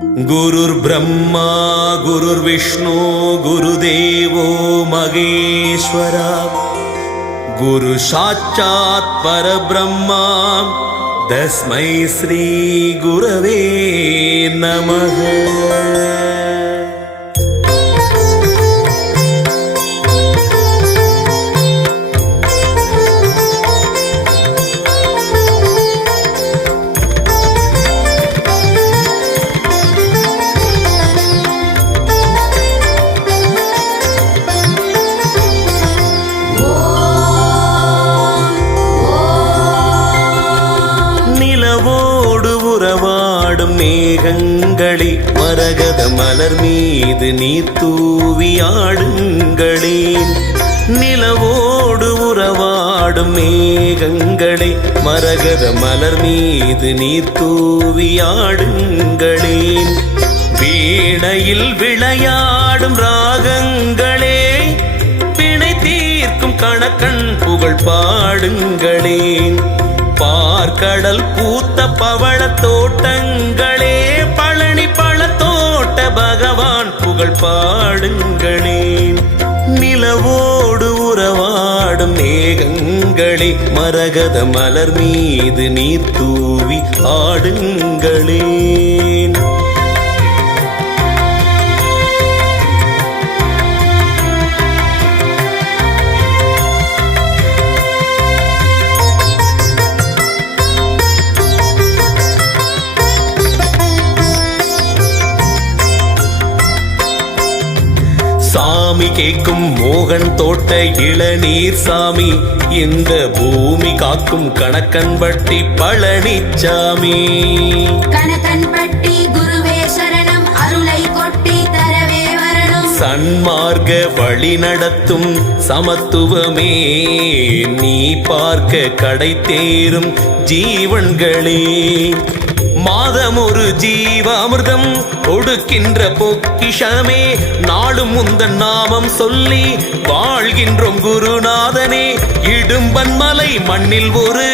गुरुर्ब्रह्मा गुरुर्विष्णु गुरुदेवो महेश्वरा गुरु साक्षात् परब्रह्मा तस्मै श्री गुरवे नमः। மேகங்களே மரகத மலர் மீது நீர் தூவி ஆடுங்களேன். நிலவோடு உறவாடும் மேகங்களே மரகத மலர் மீது நீர் தூவி ஆடுங்களேன். வீணையில் விளையாடும் ராகங்களே பிணை தீர்க்கும் கணக்கன் புகழ் பாடுங்களேன். பார்க்கடல் பூத்த பவள தோட்டங்களே பழனி பழத்தோட்ட பகவான் புகழ் பாடுங்களேன். நிலவோடு உறவாடும் மேகங்களே மரகத மலர் மீது நீர் தூவி ஆடுங்களேன். சாமி கேட்கும் மோகன் தோட்ட இளநீர் சாமி, இந்த பூமி காக்கும் கணக்கன்பட்டி பழனிச்சாமி. கணக்கன்பட்டி குருவே சரணம், அருளை கொட்டி தரவே வரணும். சன்மார்க்க வழி நடத்தும் சமத்துவமே நீ பார்க்க கடை தேரும் ஜீவன்களே. மாதம் ஒரு ஜீவாமிர்தம் கொடுக்கின்ற பொக்கிஷமே நாளும் முந்தன் நாமம் சொல்லி வாழ்கின்றோம் குருநாதனே. இடும்பன்மலை மண்ணில் ஒரு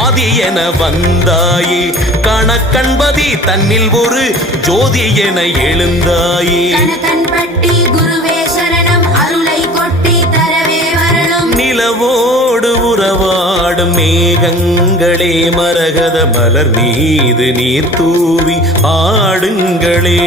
ஆதி என வந்தாயே, கணக்கன்பதி தன்னில் ஒரு ஜோதி என எழுந்தாயே. கணக்கன்பட்டி குருவே சரணம், அருளை கொட்டி தரவே வரணும். நிலவோடு உறவாடும் மேகங்களே மரகத மலர் மீது நீர் தூவி ஆடுங்களே.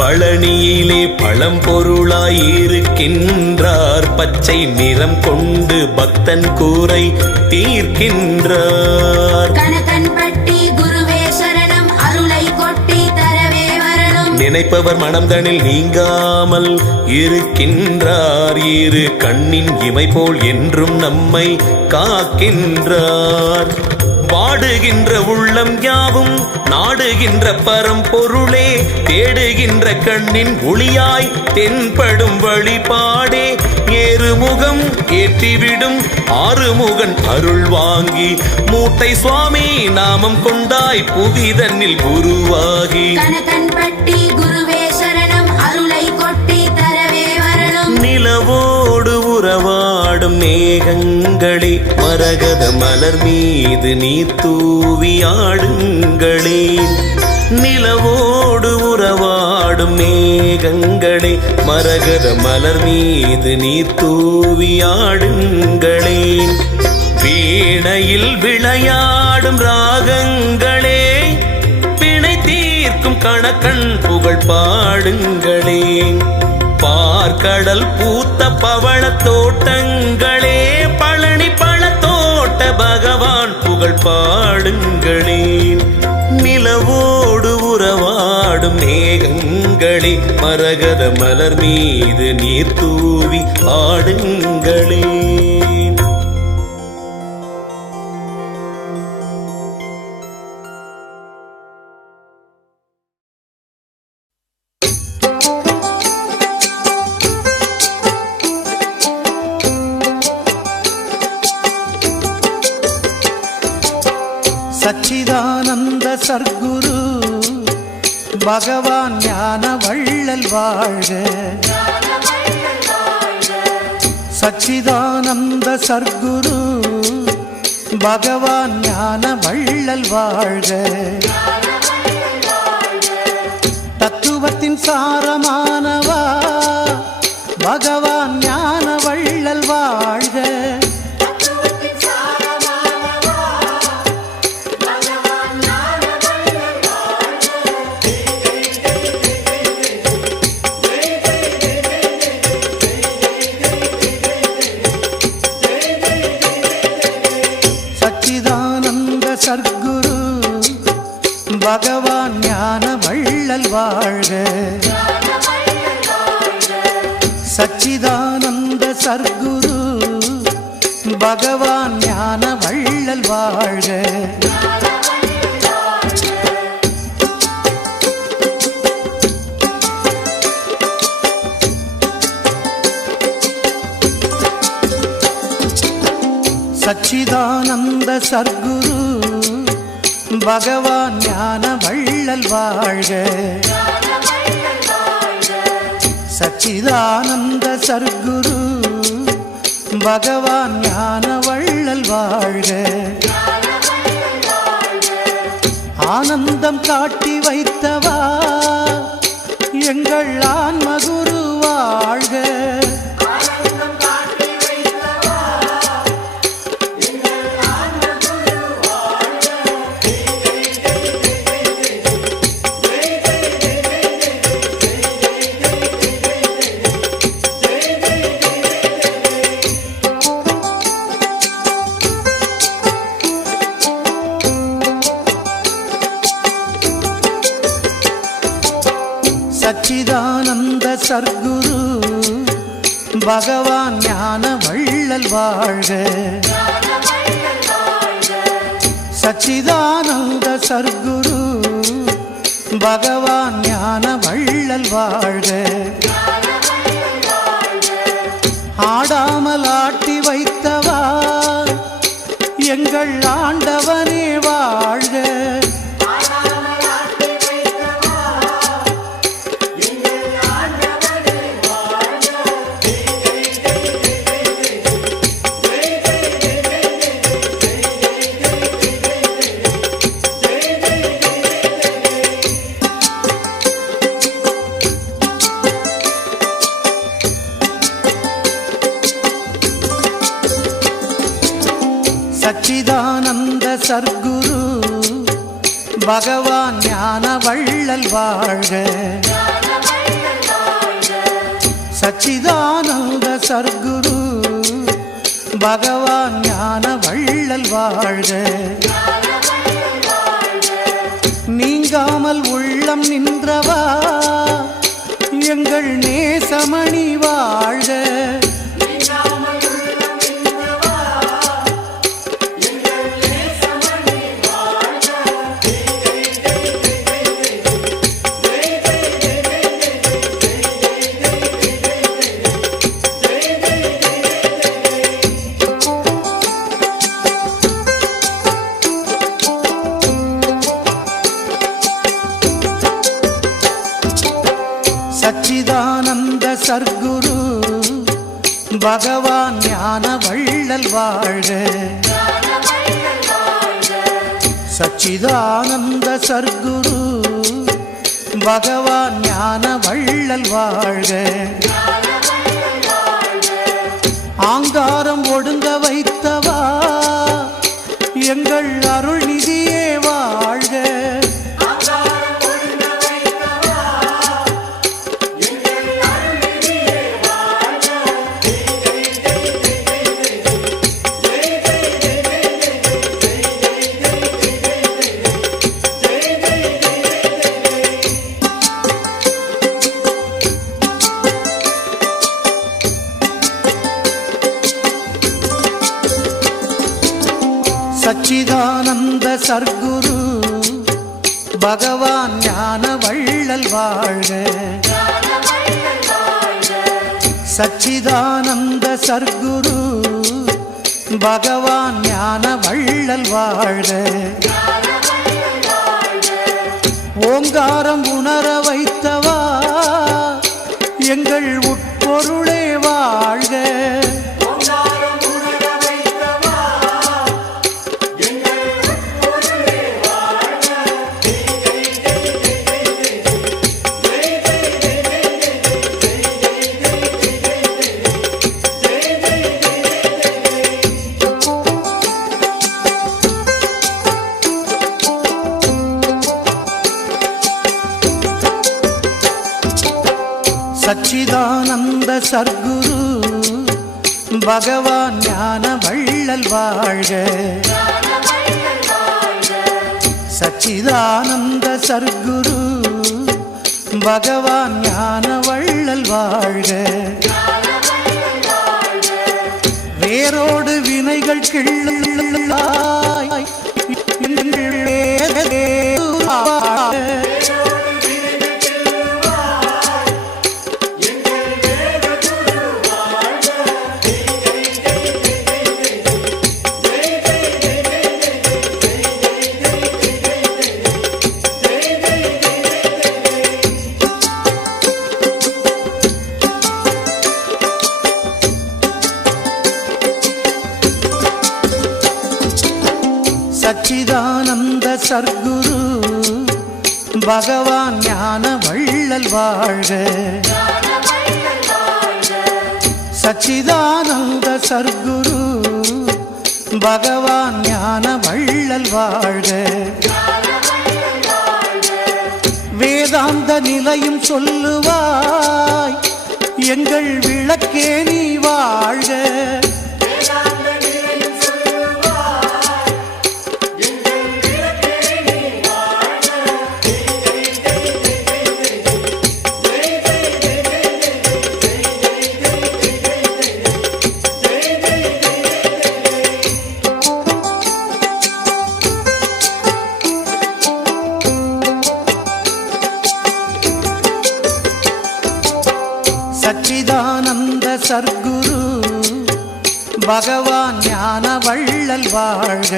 பழனியிலே பழம்பொருளாயிருக்கின்றார், பச்சை நிறம் கொண்டு பக்தன் கூரை தீர்க்கின்றார். கணக்கன்பட்டி குருவே சரணம், அருளை கொட்டி தரவே வரணும். நினைப்பவர் மனம்தனில் நீங்காமல் இருக்கின்றார், இரு கண்ணின் இமை போல் என்றும் நம்மை காக்கின்றார். வாடுகின்ற உள்ளம் யாவும் நாடுகின்ற பரம்பொருளே, தேடுகின்ற கண்ணின் ஒளியாய் தென்படும் வழிபாடே. ஏறுமுகம் ஏற்றிவிடும் ஆறுமுகன் அருள் வாங்கி, மூட்டை சுவாமி நாமம் கொண்டாய் புவிதன்னில் குருவாகி. கணக்கன்பட்டி குருவே சரணம், அருளை கொட்டி தரவே வரணும். நிலவோடு உறவாடும் மேகங்களே மரகத மலர் மீது நீர் தூவி ஆடுங்களேன். நிலவோடு உறவாடும் மேகங்களே மரகத மலர் மீது நீர் தூவி ஆடுங்களேன். வீணையில் விளையாடும் ராகங்களே பிணை தீர்க்கும் கணக்கன் புகழ் பாடுங்களேன். பார்க்கடல் பூத்த பவள தோட்டங்களே பழனி பழத்தோட்ட பகவான் புகழ் பாடுங்களேன். நிலவோடு உறவாடும் மேகங்களே மரகத மலர் மீது நீர் தூவி ஆடுங்களேன். சச்சிதானந்த சர்க்குரு பகவான் ஞான வள்ளல் வாழ்க. சச்சிதானந்த சர்க்குரு பகவான் ஞான வள்ளல் வாழ்க. தத்துவத்தின் சாரமானவா பகவான் ஞான வள்ளல் வாழ்க. சச்சிதானந்த சர்க்குரு பகவான் ஞான வள்ளல் வாழ்க. சச்சிதானந்த சர்க்குரு பகவான் ஞான வள்ளல் வாழ்க. சச்சிதானந்த சர்க்குரு பகவான் ஞான வள்ளல் வாழ்க. சச்சிதானந்த சர்க்குரு பகவான் ஞான வள்ளல் வாழ்க. ஆனந்தம் காட்டி வைத்தவா எங்கள் ஆன்மகுரு வாழ்க. சச்சிதானந்த சர்க்குரு பகவான் ஞான வள்ளல் வாழ்க. சச்சிதானந்த சர்க்குரு பகவான் ஞான வள்ளல் வாழ்க. ஆடாமல் ஆட்டி வைத்தவா எங்கள் ஆண்டவனே வாழ்க. சச்சிதானந்த சர்க்குரு பகவான் ஞான வள்ளல் வாழ்க. சச்சிதானந்த சர்க்குரு பகவான் ஞான வள்ளல் வாழ்க. நீங்காமல் உள்ளம் நின்றவா எங்கள் நேசமணி வாழ்க. சச்சிதானந்த சர்க்குரு பகவான் ஞான வள்ளல் வாழ்க. சச்சிதானந்த சர்க்குரு பகவான் ஞான வள்ளல் வாழ்க. ஆங்காரம் ஒடுங்க வைத்தவா எங்கள் அருள் நிதியே வாழ்க. சச்சிதானந்த சர்க்குரு பகவான் ஞான வள்ளல் வாழ்க. சச்சிதானந்த சர்க்குரு பகவான் ஞான வள்ளல் வாழ்க. ஓங்காரம் உணர வைத்தவா எங்கள் உட்பொருளே வாழ்க. சச்சிதானந்த சர்க்குரு பகவான் ஞான வள்ளல் வாழ்க. சச்சிதானந்த சர்க்குரு பகவான் ஞான வள்ளல் வாழ்க. வேரோடு வினைகள் கிள்ளாய் சச்சிதானந்த சர்க்குரு பகவான் ஞான வள்ளல் வாழ்க. சச்சிதானந்த சர்க்குரு பகவான் ஞான வள்ளல் வாழ்க. வேதாந்த நிலையும் சொல்லுவாய் எங்கள் விளக்கே நீ வாழ்க. சச்சிதானந்த சர்க்குரு பகவான் ஞான வள்ளல் வாழ்க.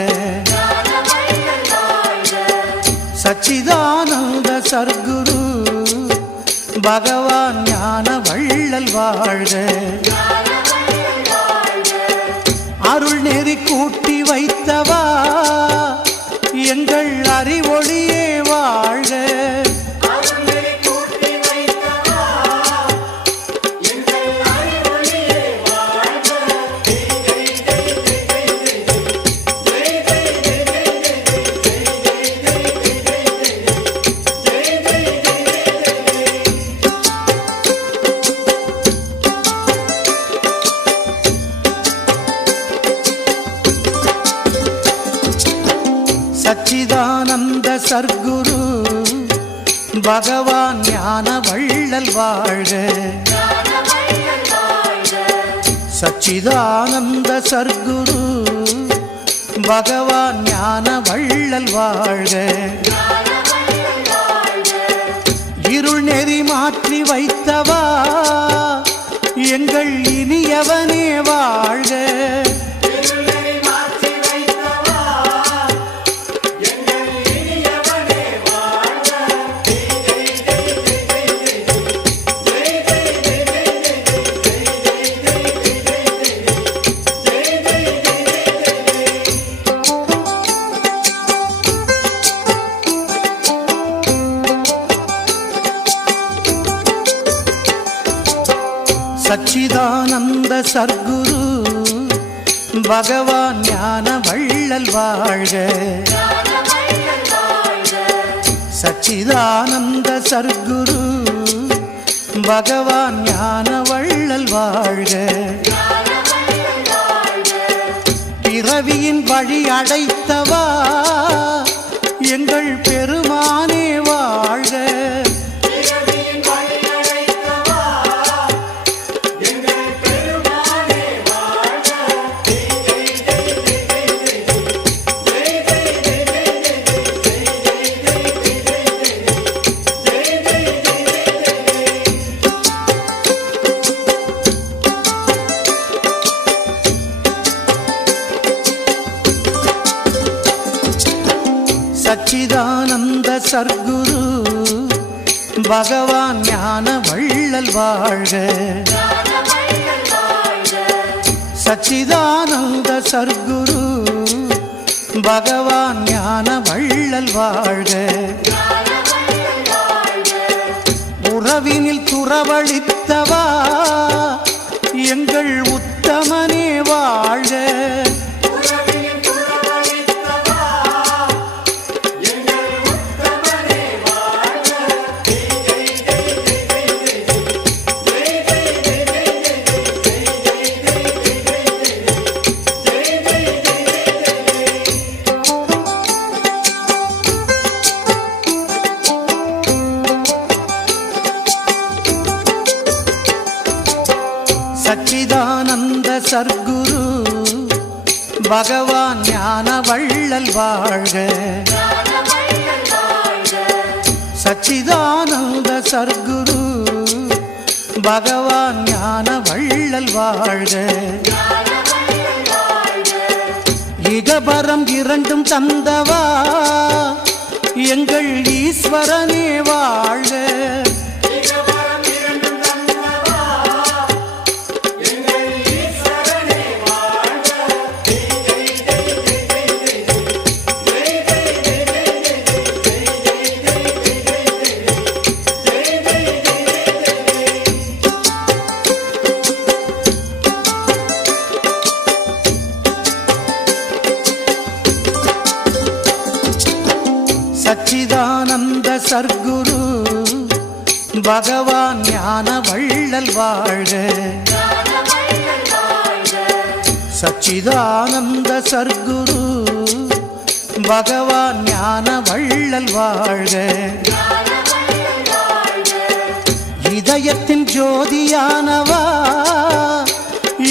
சச்சிதானந்த சர்க்குரு பகவான் ஞான வள்ளல் வாழ்க. அருள் நெறி கூட்டி வைத்தவா எங்கள் அறிவொளியே வாழ்க. சச்சிதானந்த சர்க்குரு பகவான் ஞான வள்ளல் வாழ்க. சச்சிதானந்த சர்க்குரு பகவான் ஞான வள்ளல் வாழ்க. இருள் நெறி மாற்றி வைத்தவா எங்கள் இனியவனே வாழ்க. சச்சிதானந்த சர்க்குரு பகவான் ஞான வள்ளல் வாழ்க. சச்சிதானந்த சர்க்குரு பகவான் ஞான வள்ளல் வாழ்க. பிறவியின் வழி அடைத்தவா எங்கள் பெருமானே வாழ்க. சச்சிதானந்த சர்க்குரு பகவான் ஞான வள்ளல் வாழ்க. சச்சிதானந்த சர்க்குரு பகவான் ஞான வள்ளல் வாழ்க. உறவினில் துறவழித்தவா எங்கள் உத்தமனே வாழ்க. சச்சிதானந்த சர்க்குரு பகவான் ஞான வள்ளல் வாழ்க. சச்சிதானந்த சர்க்குரு பகவான் ஞான வள்ளல் வாழ்க. இகபரம் இரண்டும் தந்தவா எங்கள் ஈஸ்வரனே வாழ்க. சச்சிதானந்த சர்க்குரு பகவான் ஞான வள்ளல் வாழ்க. சச்சிதானந்த சர்க்குரு பகவான் ஞான வள்ளல் வாழ்க. இதயத்தின் ஜோதியானவா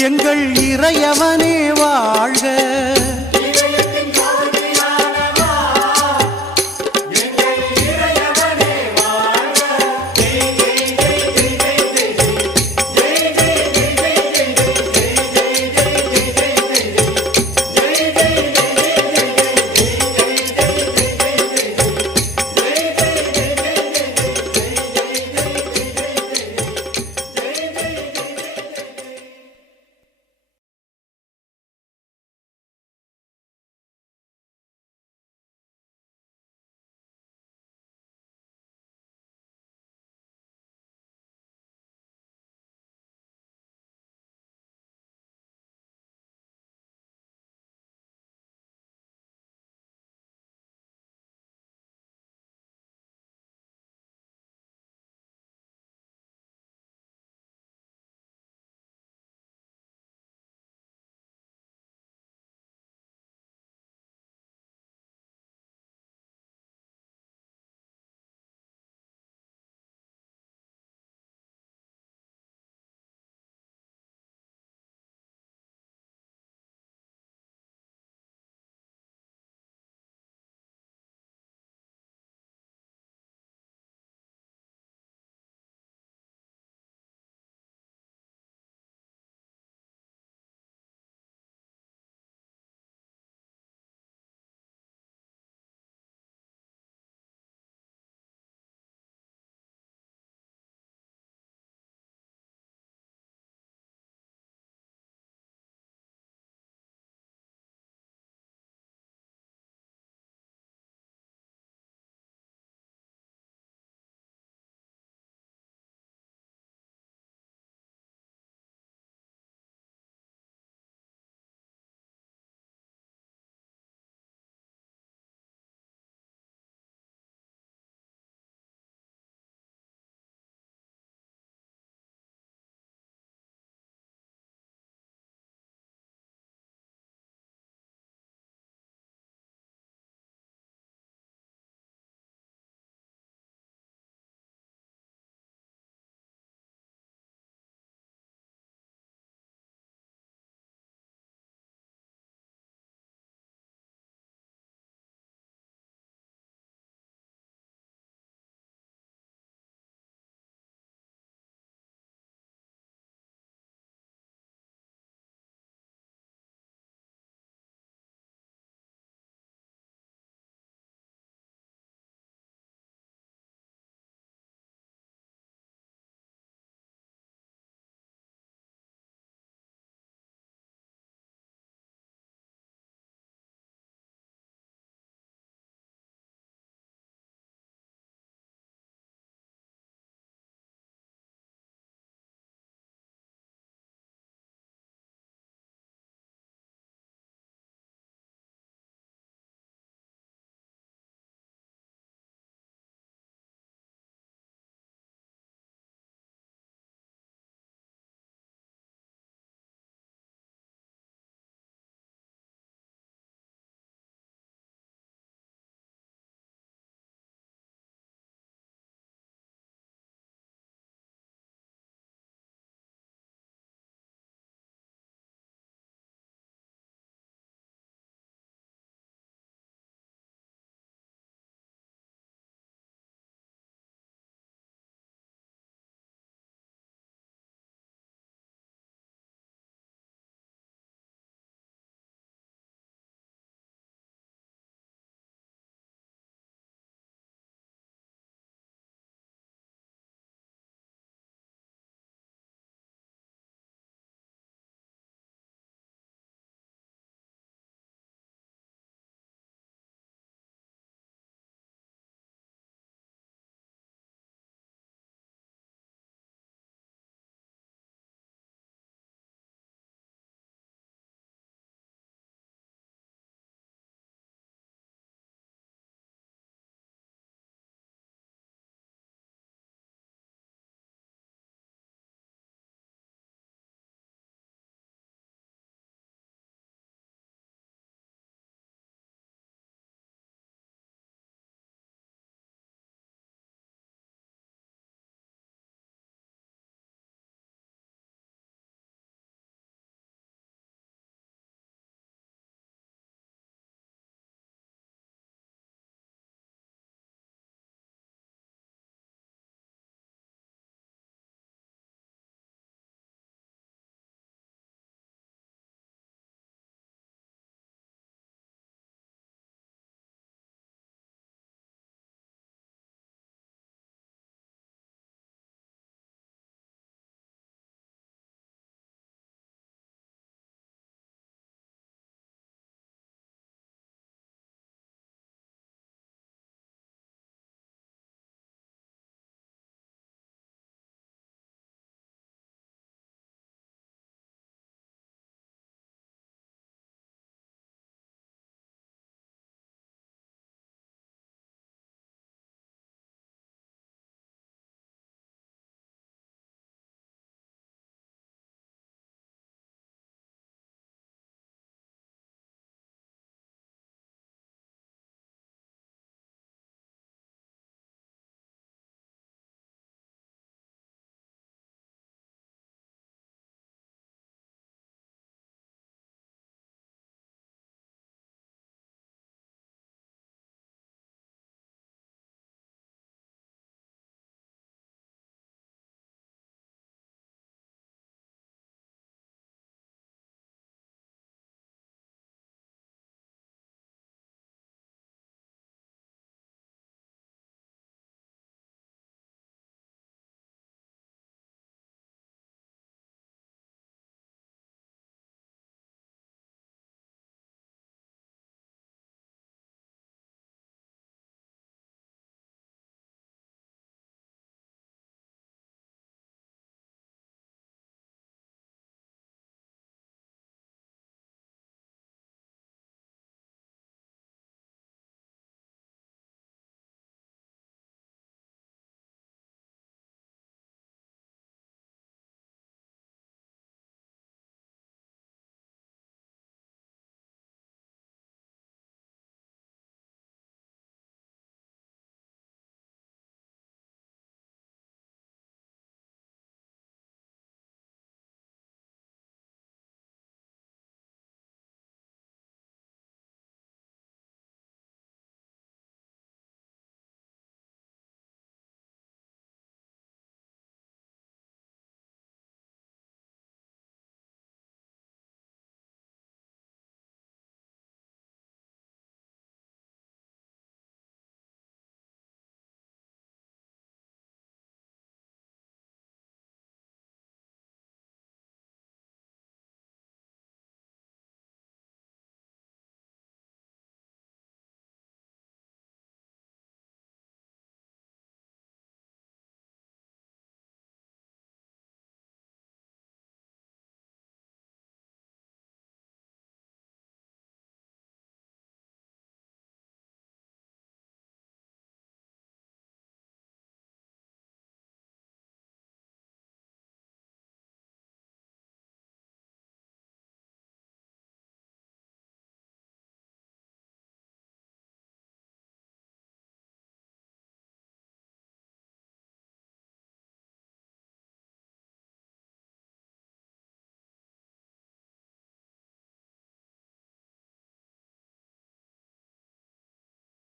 எங்கள் இறையவனே வாழ்க.